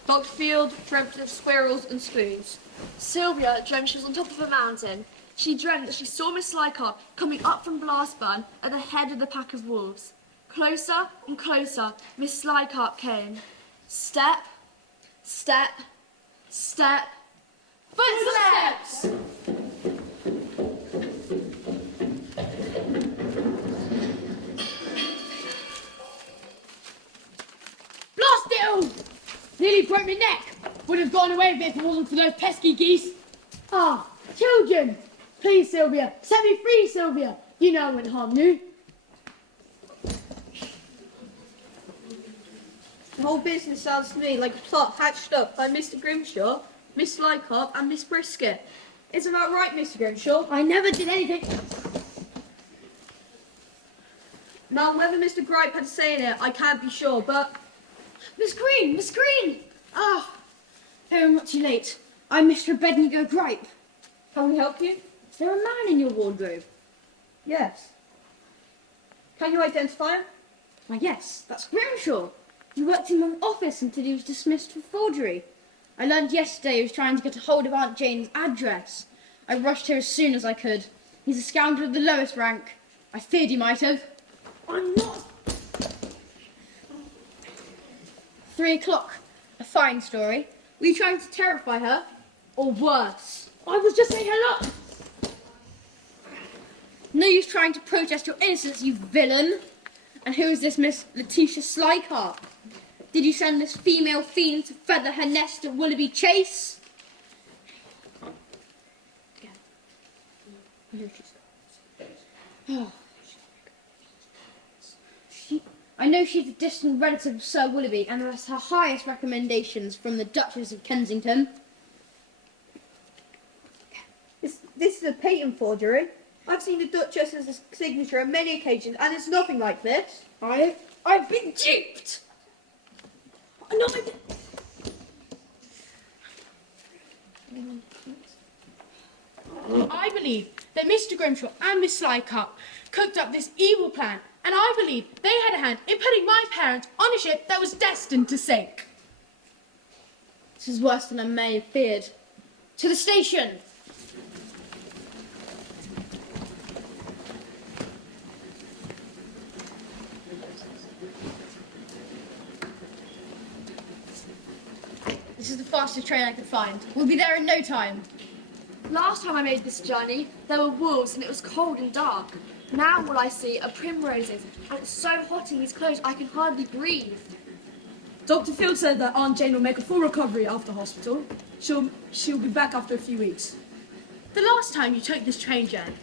Dr. Field dreamt of squirrels and spoons. Sylvia dreamt she was on top of a mountain. She dreamt that she saw Miss Slycott coming up from Blastburn at the head of the pack of wolves. Closer and closer, Miss Slycott came. Step, step, step, footsteps! Blast it all! Nearly broke my neck. Would have gone away if it wasn't for those pesky geese. Ah, children! Please, Sylvia, set me free, Sylvia. You know I wouldn't harm you. The whole business sounds to me like a plot hatched up by Mr. Grimshaw, Miss Slycott and Miss Brisket. Isn't that right, Mr. Grimshaw? I never did anything. Now, whether Mr. Gripe had a say in it, I can't be sure, but... Miss Green, Miss Green! Ah, oh, not too late. I'm Mr. Abednego Gripe. Can we help you? Is there a man in your wardrobe? Yes. Can you identify him? Why, yes, that's Grimshaw. He worked in my office until he was dismissed for forgery. I learned yesterday he was trying to get a hold of Aunt Jane's address. I rushed here as soon as I could. He's a scoundrel of the lowest rank. I feared he might have. I'm not. 3 o'clock. A fine story. Were you trying to terrify her? Or worse? I was just saying hello. No use trying to protest your innocence, you villain. And who is this Miss Letitia Slycart? Did you send this female fiend to feather her nest at Willoughby Chase? I know she's a distant relative of Sir Willoughby and has her highest recommendations from the Duchess of Kensington. This is a patent forgery. I've seen the Duchess's signature on many occasions, and it's nothing like this. I've been duped. No, I believe that Mr. Grimshaw and Miss Slycart cooked up this evil plan, and I believe they had a hand in putting my parents on a ship that was destined to sink. This is worse than I may have feared. To the station! This is the fastest train I could find. We'll be there in no time. Last time I made this journey, there were wolves and it was cold and dark. Now all I see are primroses, and it's so hot in these clothes I can hardly breathe. Dr. Field said that Aunt Jane will make a full recovery after hospital. She'll be back after a few weeks. The last time you took this train journey,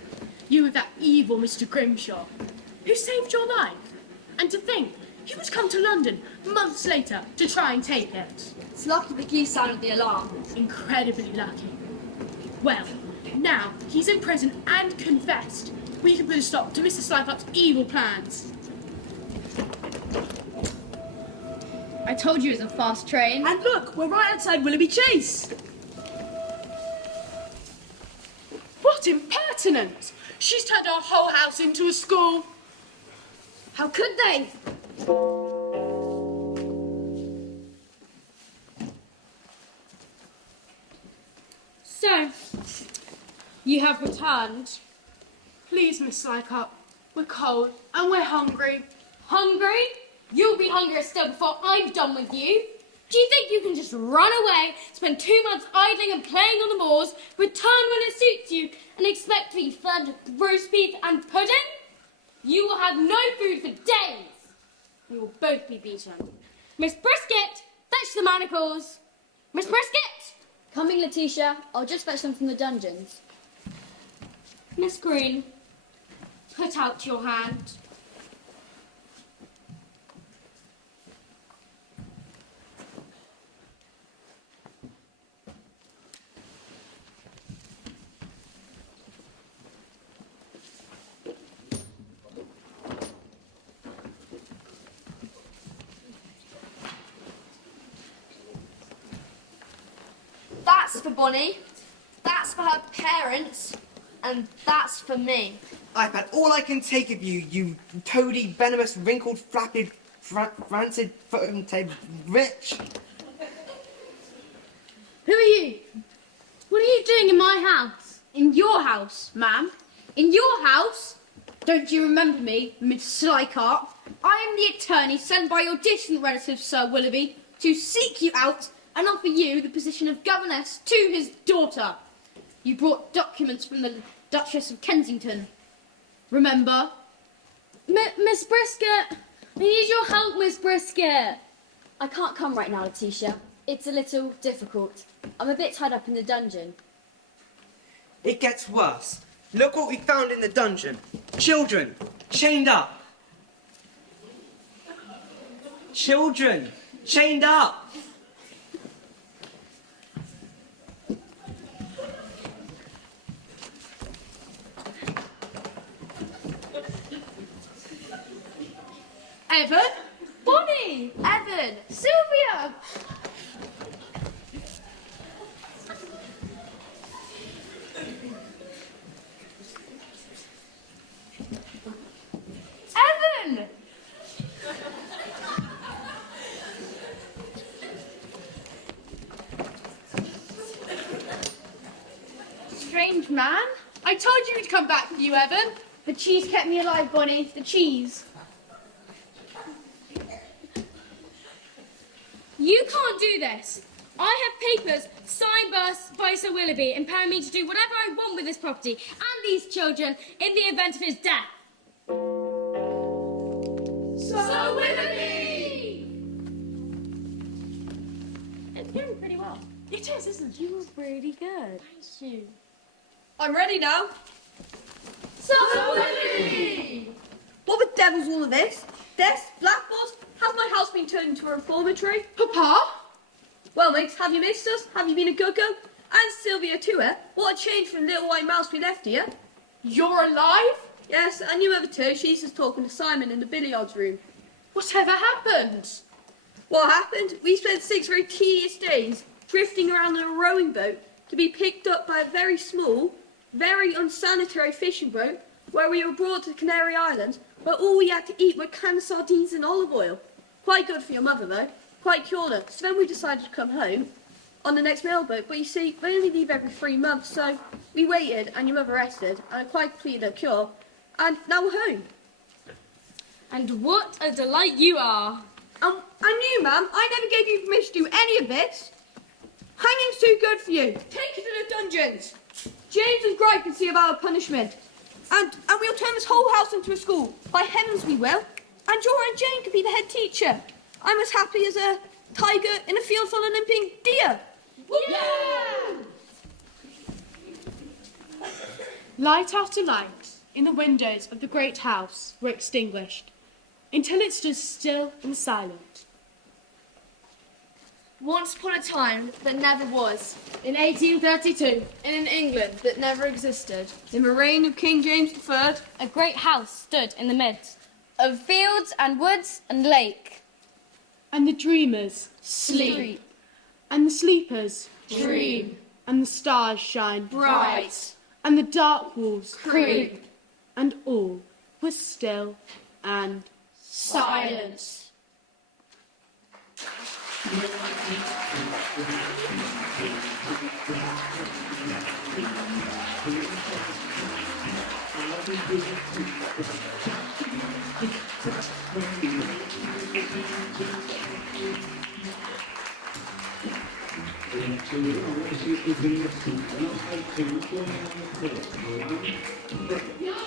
you were that evil Mr. Grimshaw, who saved your life. And to think, he would come to London months later to try and take it. It's lucky the geese sounded the alarm. Incredibly lucky. Well, now he's in prison and confessed. We can put a stop to Mr. Slycart's evil plans. I told you it was a fast train. And look, we're right outside Willoughby Chase. What impertinence! She's turned our whole house into a school. How could they? So, you have returned. Please, Miss Slycart, we're cold and we're hungry. Hungry? You'll be hungrier still before I'm done with you. Do you think you can just run away, spend 2 months idling and playing on the moors, return when it suits you, and expect to be fed with roast beef and pudding? You will have no food for days. You will both be beaten. Miss Brisket, fetch the manacles. Miss Brisket! Coming, Letitia. I'll just fetch them from the dungeons. Miss Green, put out your hand. That's for Bonnie, that's for her parents, and that's for me. I've had all I can take of you, you toady, venomous, wrinkled, flappid, rancid, rich. Who are you? What are you doing in my house? In your house, ma'am? In your house? Don't you remember me, Miss Slycart? I am the attorney sent by your distant relative, Sir Willoughby, to seek you out and offer you the position of governess to his daughter. You brought documents from the Duchess of Kensington. Remember? Miss Brisket, I need your help, Miss Brisket. I can't come right now, Letitia. It's a little difficult. I'm a bit tied up in the dungeon. It gets worse. Look what we found in the dungeon. Children, chained up. Children, chained up. Evan? Bonnie! Evan! Sylvia! Evan! Strange man. I told you he'd come back for you, Evan. The cheese kept me alive, Bonnie. The cheese. You can't do this. I have papers signed by Sir Willoughby empowering me to do whatever I want with this property and these children in the event of his death. Sir Willoughby! It's going pretty well. It is, isn't it? You were really good. Thank you. I'm ready now. Sir Willoughby! What the devil's all of this? Desks, blackboards? Has my house been turned into a reformatory? Papa? Well, mates, have you missed us? Have you been a go-go? And Sylvia too, eh? What a change from the little white mouse we left here. You're alive? Yes, and your mother too. She's just talking to Simon in the billiards room. Whatever happened? What happened? We spent 6 very tedious days drifting around in a rowing boat to be picked up by a very small, very unsanitary fishing boat where we were brought to the Canary Islands, where all we had to eat were canned sardines and olive oil. Quite good for your mother, though. Quite cured. So then we decided to come home on the next mailboat. But you see, we only leave every 3 months, so we waited, and your mother rested, and quite completed her cure, and now we're home. And what a delight you are. And you, ma'am, I never gave you permission to do any of this. Hanging's too good for you. Take it to the dungeons. James and Greg can see about our punishment. And we'll turn this whole house into a school. By heavens we will. And Dora and Jane can be the head teacher. I'm as happy as a tiger in a field full of limping deer. Yeah! Light after light in the windows of the great house were extinguished, until it stood still and silent. Once upon a time that never was, In 1832, in an England that never existed, In the reign of King James III, A great house stood in the midst. Of fields and woods and lake. And the dreamers, sleep, and the sleepers, dream, and the stars shine, bright, and the dark walls creep, and all was still and silence. Yeah.